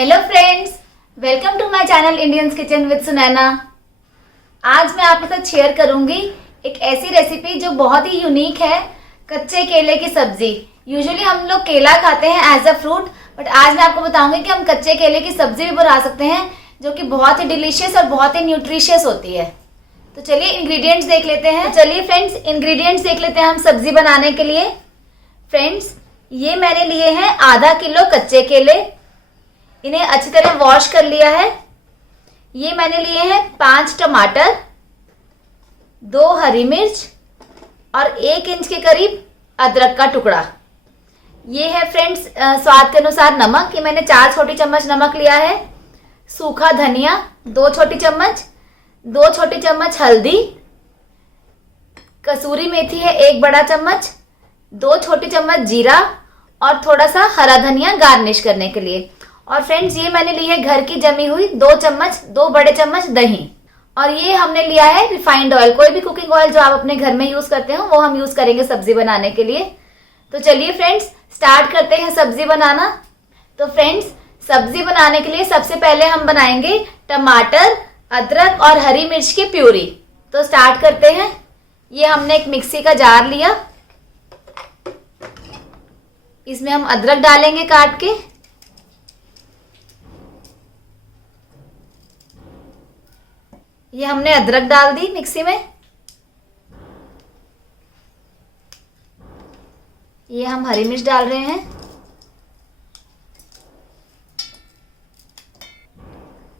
Hello friends, welcome to my channel Indians kitchen with Sunaina. आज मैं आपके साथ शेयर करूंगी एक ऐसी रेसिपी जो बहुत ही यूनिक है, कच्चे केले की सब्जी। यूजुअली हम लोग केला खाते हैं एज अ फ्रूट, बट आज मैं आपको बताऊंगी कि हम कच्चे केले की सब्जी भी बना सकते हैं, जो कि बहुत ही डिलीशियस और बहुत ही न्यूट्रिशियस होती है। तो चलिए इंग्रेडिएंट्स देख लेते हैं। चलिए फ्रेंड्स, इंग्रेडिएंट्स देख लेते हैं हम सब्जी बनाने के लिए। फ्रेंड्स, ये मैंने लिए हैं आधा किलो कच्चे केले। इन्हें अच्छी तरह वॉश कर लिया है। ये मैंने लिए हैं 5 टमाटर, 2 हरी मिर्च और 1 इंच के करीब अदरक का टुकड़ा। ये है फ्रेंड्स स्वाद के अनुसार नमक। ये मैंने 4 छोटी चम्मच नमक लिया है। सूखा धनिया 2 छोटी चम्मच, 2 छोटी चम्मच हल्दी, कसूरी मेथी है 1 बड़ा चम्मच, 2 छोटी चम्मच जीरा और थोड़ा सा हरा धनिया गार्निश करने के लिए। और फ्रेंड्स, ये मैंने ली है घर की जमी हुई 2 बड़े चम्मच दही। और ये हमने लिया है रिफाइंड ऑयल। कोई भी कुकिंग ऑयल जो आप अपने घर में यूज करते हो वो हम यूज करेंगे सब्जी बनाने के लिए। तो चलिए फ्रेंड्स, स्टार्ट करते हैं सब्जी बनाना। तो फ्रेंड्स, सब्जी बनाने के लिए सबसे पहले हम बनाएंगे टमाटर, अदरक और हरी मिर्च की प्यूरी। तो स्टार्ट करते हैं। ये हमने एक मिक्सी का जार लिया। इसमें हम अदरक डालेंगे काट के। ये हमने अदरक डाल दी मिक्सी में। ये हम हरी मिर्च डाल रहे हैं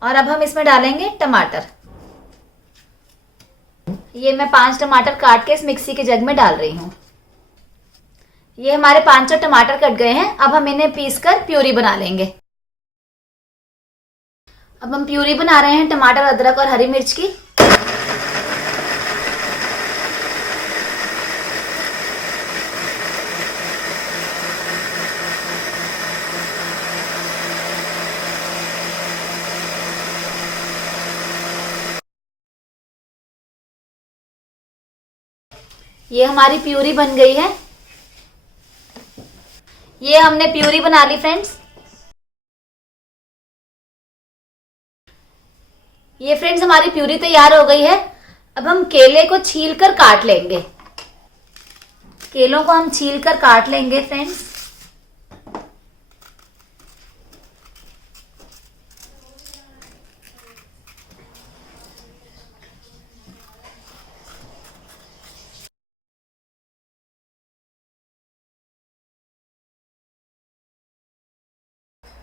और अब हम इसमें डालेंगे टमाटर। ये मैं 5 टमाटर काट के इस मिक्सी के जग में डाल रही हूं। ये हमारे 5 टमाटर कट गए हैं। अब हम इन्हें पीसकर प्यूरी बना लेंगे। अब हम प्यूरी बना रहे हैं टमाटर, अदरक और हरी मिर्च की। ये हमारी प्यूरी बन गई है। ये हमने प्यूरी बना ली फ्रेंड्स। ये फ्रेंड्स हमारी प्यूरी तैयार हो गई है। अब हम केले को छील कर काट लेंगे। केलों को हम छील कर काट लेंगे फ्रेंड्स।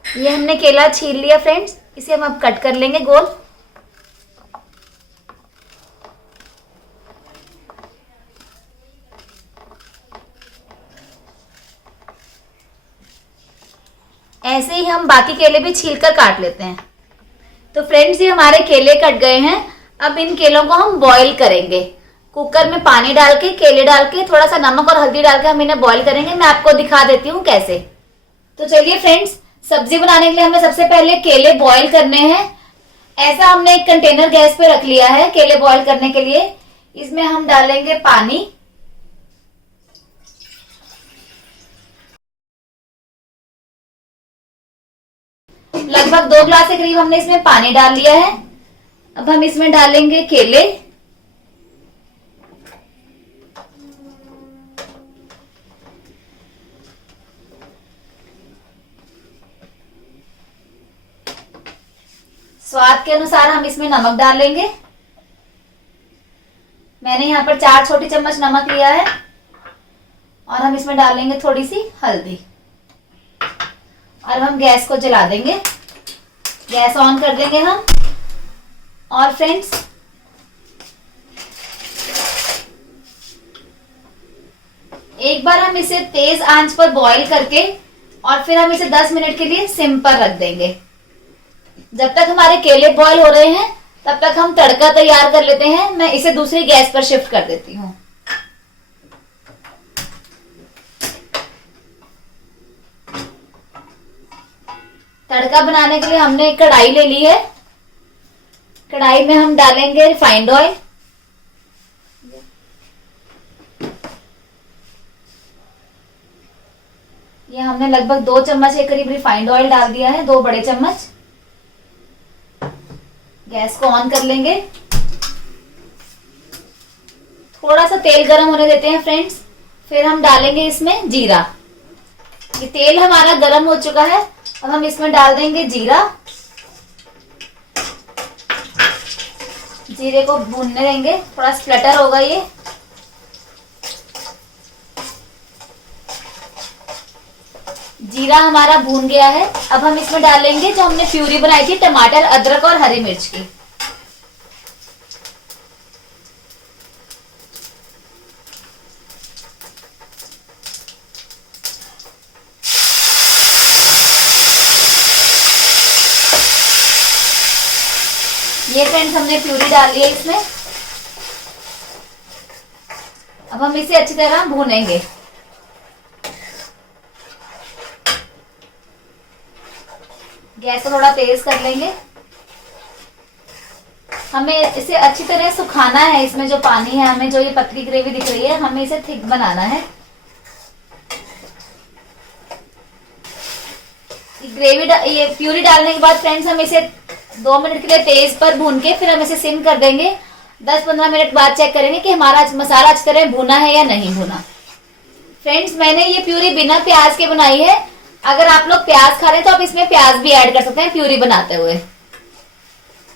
ये हमने केला छील लिया फ्रेंड्स। इसे हम अब कट कर लेंगे गोल। ऐसे ही हम बाकी केले भी छीलकर काट लेते हैं। तो फ्रेंड्स, ये हमारे केले कट गए हैं। अब इन केलों को हम बॉईल करेंगे। कुकर में पानी डाल के, केले डाल के, थोड़ा सा नमक और हल्दी डाल के हम इन्हें बॉईल करेंगे। मैं आपको दिखा देती हूँ कैसे। तो चलिए फ्रेंड्स, सब्जी बनाने के लिए हमें सबसे पहले केले बॉईल करने हैं। ऐसा हमने एक कंटेनर गैस पे रख लिया है केले बॉईल करने के लिए। इसमें हम डालेंगे पानी। लगभग 2 ग्लास के करीब हमने इसमें पानी डाल लिया है। अब हम इसमें डालेंगे केले। स्वाद के अनुसार हम इसमें नमक डालेंगे। मैंने यहाँ पर 4 छोटी चम्मच नमक लिया है। और हम इसमें डालेंगे थोड़ी सी हल्दी। और हम गैस को जला देंगे। गैस ऑन कर देंगे हम। और फ्रेंड्स, एक बार हम इसे तेज आंच पर बॉईल करके और फिर हम इसे 10 मिनट के लिए सिम पर रख देंगे। जब तक हमारे केले बॉईल हो रहे हैं तब तक हम तड़का तैयार कर लेते हैं। मैं इसे दूसरी गैस पर शिफ्ट कर देती हूँ। तड़का बनाने के लिए हमने एक कढ़ाई ले ली है। कढ़ाई में हम डालेंगे रिफाइंड ऑयल। ये हमने लगभग 2 चम्मच के करीब रिफाइंड ऑयल डाल दिया है, 2 बड़े चम्मच। गैस को ऑन कर लेंगे। थोड़ा सा तेल गरम होने देते हैं फ्रेंड्स, फिर हम डालेंगे इसमें जीरा। ये तेल हमारा गरम हो चुका है, अब हम इसमें डाल देंगे जीरा। जीरे को भूनने देंगे, थोड़ा स्प्लटर होगा ये। जीरा हमारा भून गया है। अब हम इसमें डालेंगे जो हमने प्यूरी बनाई थी टमाटर, अदरक और हरी मिर्च की। ये फ्रेंड्स हमने प्यूरी डाल ली है इसमें। अब हम इसे अच्छी तरह भूनेंगे। गैस को थोड़ा तेज कर लेंगे। हमें इसे अच्छी तरह सुखाना है। इसमें जो पानी है, हमें जो ये पतली ग्रेवी दिख रही है, हमें इसे थिक बनाना है। ये प्यूरी डालने के बाद फ्रेंड्स हम इसे 2 मिनट के लिए तेज पर भून के फिर हम इसे सिम कर देंगे। 10-15 मिनट बाद चेक करेंगे कि हमारा मसाला अच्छी तरह भुना है या नहीं भुना। फ्रेंड्स, मैंने ये प्यूरी बिना प्याज के बनाई है। अगर आप लोग प्याज खा रहे हैं तो आप इसमें प्याज भी ऐड कर सकते हैं प्यूरी बनाते हुए।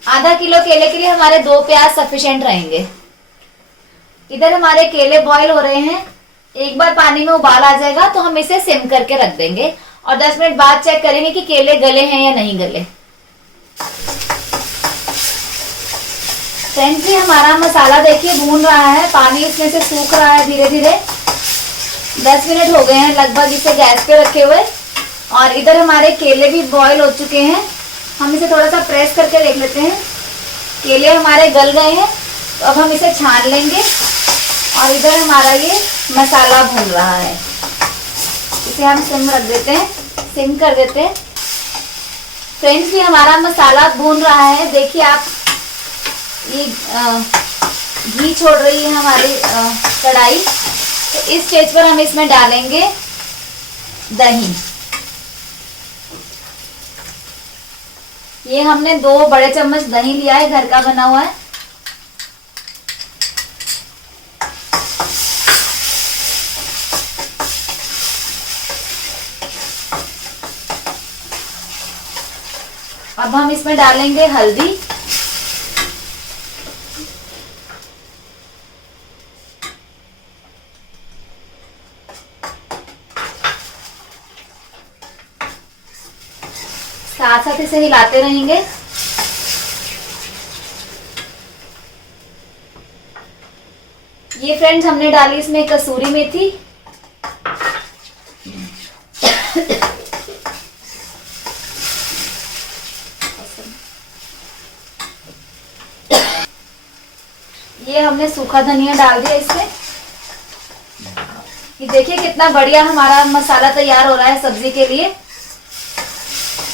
आधा किलो केले के लिए हमारे 2 प्याज सफिशिएंट रहेंगे। इधर हमारे केले बॉईल हो रहे हैं। एक बार पानी में उबाल आ जाएगा तो हम इसे सिम करके रख देंगे और 10 मिनट बाद चेक करेंगे कि केले गले हैं या नहीं गले। फ्रेंड्स, ये हमारा मसाला देखिए भून रहा है, पानी इसमें से सूख रहा है धीरे धीरे। 10 मिनट हो गए हैं लगभग इसे गैस पे रखे हुए और इधर हमारे केले भी बॉईल हो चुके हैं। हम इसे थोड़ा सा प्रेस करके देख लेते हैं। केले हमारे गल गए हैं, तो अब हम इसे छान लेंगे और इधर हमारा ये मसाला भून रहा है। इसे हम सिम रख देते हैं, सिम कर देते हैं। फ्रेंड्स, ये हमारा मसाला भून रहा है। देखिए आप, ये घी छोड़ रही है हमारी कढ़ाई। तो इस स्टेज पर हम इसमें डालेंगे दही। ये हमने 2 बड़े चम्मच दही लिया है, घर का बना हुआ है। अब हम इसमें डालेंगे हल्दी, साथ साथ इसे हिलाते रहेंगे। ये फ्रेंड्स हमने डाली इसमें कसूरी मेथी। ये हमने सूखा धनिया डाल दिया इसमें। ये देखिए कितना बढ़िया हमारा मसाला तैयार हो रहा है सब्जी के लिए।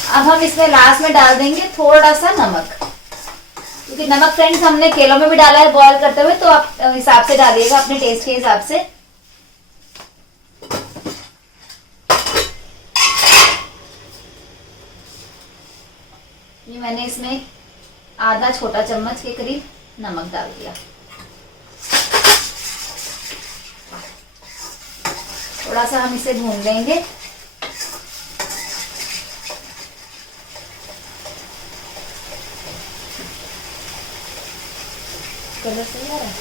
अब हम इसमें लास्ट में डाल देंगे थोड़ा सा नमक, क्योंकि नमक फ्रेंड्स हमने केलों में भी डाला है बॉईल करते हुए, तो आप हिसाब से डालिएगा अपने टेस्ट के हिसाब से। ये मैंने इसमें आधा छोटा चम्मच के करीब नमक डाल दिया। थोड़ा सा हम इसे भून लेंगे। कलर सही आ रहा है।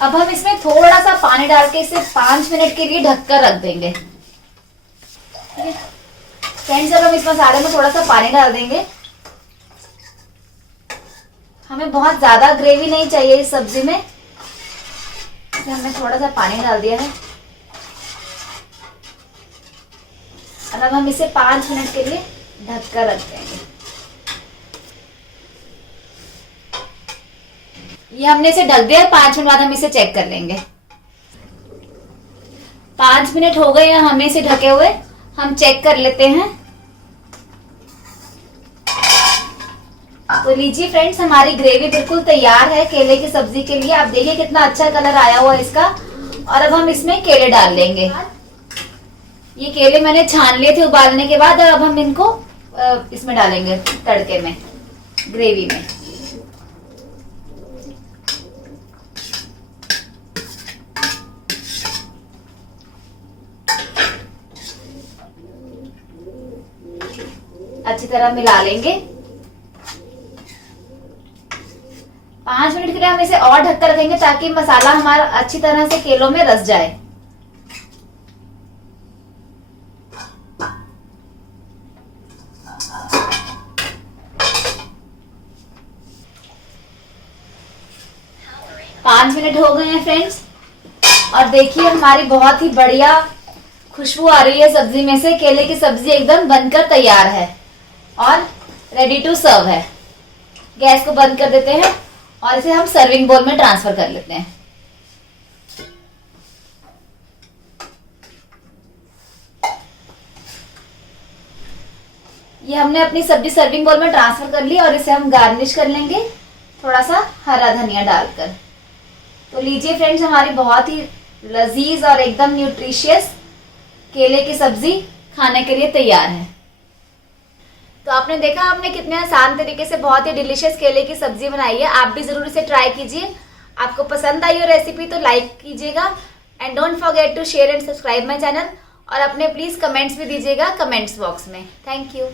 अब हम इसमें थोड़ा सा पानी डाल के इसे 5 मिनट के लिए ढककर रख देंगे। फ्रेंड्स, अब हम इस मसाले में थोड़ा सा पानी डाल देंगे। हमें बहुत ज्यादा ग्रेवी नहीं चाहिए इस सब्जी में, इसलिए हमने थोड़ा सा पानी डाल दिया है। और अब हम इसे 5 मिनट के लिए ढककर रख देंगे। ये हमने इसे ढक दिया है। 5 मिनट बाद हम इसे चेक कर लेंगे। 5 मिनट हो गए हैं हमें इसे ढके हुए। हम चेक कर लेते हैं। तो लीजिए फ्रेंड्स, हमारी ग्रेवी बिल्कुल तैयार है केले की सब्जी के लिए। आप देखिए कितना अच्छा कलर आया हुआ है इसका। और अब हम इसमें केले डाल लेंगे। ये केले मैंने छान लिए थे उबालने के बाद, और अब हम इनको इसमें डालेंगे तड़के में, ग्रेवी में। अच्छी तरह मिला लेंगे। 5 मिनट के लिए हम इसे और ढककर रखेंगे ताकि मसाला हमारा अच्छी तरह से केलों में रस जाए। पांच मिनट हो गए हैं फ्रेंड्स, और देखिए हमारी बहुत ही बढ़िया खुशबू आ रही है सब्जी में से। केले की सब्जी एकदम बनकर तैयार है और रेडी टू सर्व है। गैस को बंद कर देते हैं और इसे हम सर्विंग बोल में ट्रांसफर कर लेते हैं। ये हमने अपनी सब्जी सर्विंग बोल में ट्रांसफर कर ली और इसे हम गार्निश कर लेंगे थोड़ा सा हरा धनिया डालकर। तो लीजिए फ्रेंड्स, हमारी बहुत ही लजीज और एकदम न्यूट्रिशियस केले की सब्जी खाने के लिए तैयार है। तो आपने देखा हमने कितने आसान तरीके से बहुत ही डिलीशियस केले की सब्जी बनाई है। आप भी जरूर इसे ट्राई कीजिए। आपको पसंद आई हो रेसिपी तो लाइक कीजिएगा, and don't forget to share and subscribe my channel. और अपने प्लीज कमेंट्स भी दीजिएगा कमेंट्स बॉक्स में। Thank you.